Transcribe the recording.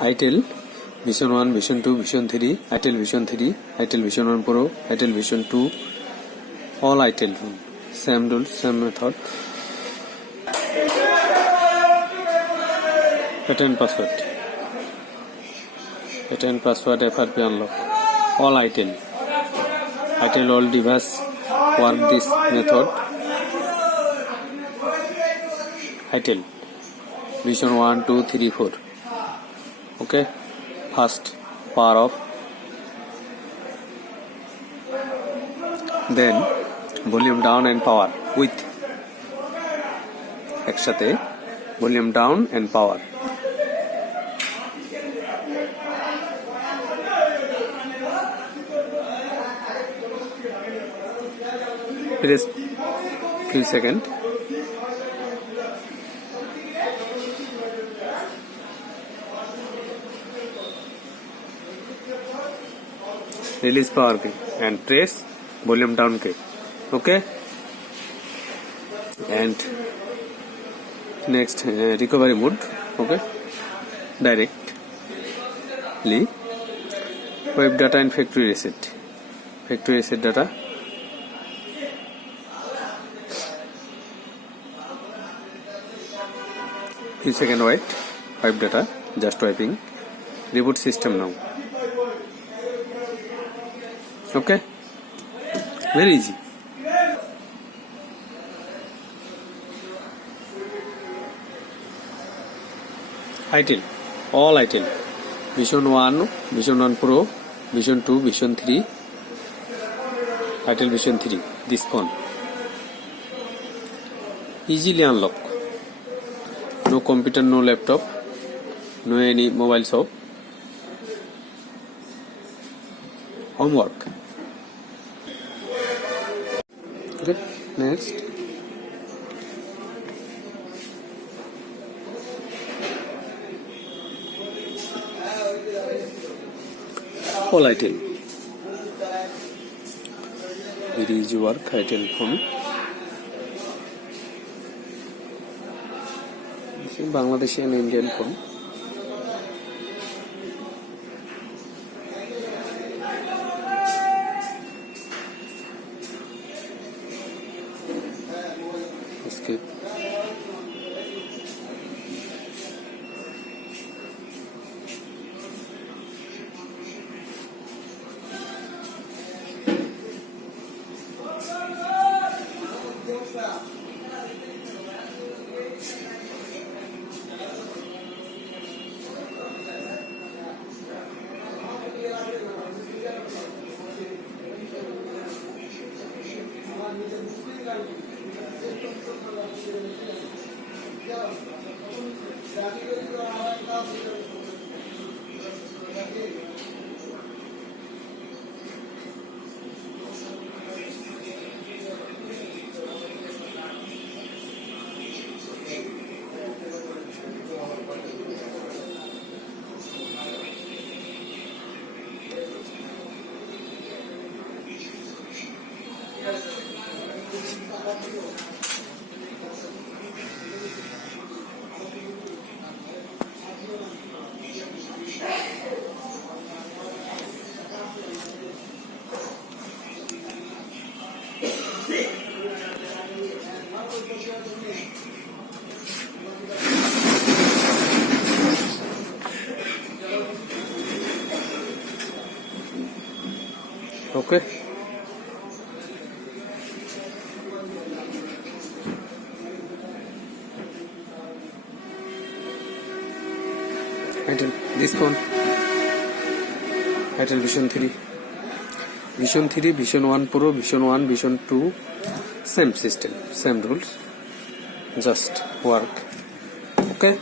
Itel Vision 1, Vision 2, Vision 3, Itel Vision 3, Itel Vision 1 Pro, Itel Vision 2, all Itel phone. Same rules, same method. Pattern password. Pattern password FRP unlock. All Itel. Itel all device work this method. Itel Vision 1, 2, 3, 4. Okay. First power off. Then volume down and power with একসাথে volume down and power. Press few seconds. Release power key and press volume down key. Okay. And next recovery mode. Okay. Directly web data and factory reset. Factory reset data. Few seconds wait. Wipe data. Just wiping. Reboot system now. Okay. Very easy. Itel. All Itel. Vision 1, Vision 1 Pro, Vision 2, Vision 3, Itel Vision 3. This phone. Easily unlock. No computer, no laptop, no any mobile shop. Homework. Okay, next. All Itel. Very easy work, Itel phone. Bangladeshi and Indian phone. Escape. Okay. Itel, this phone. Itel Vision 3. Vision 3, Vision 1 Pro, Vision 1, Vision 2. Same system, same rules. Just work. Okay.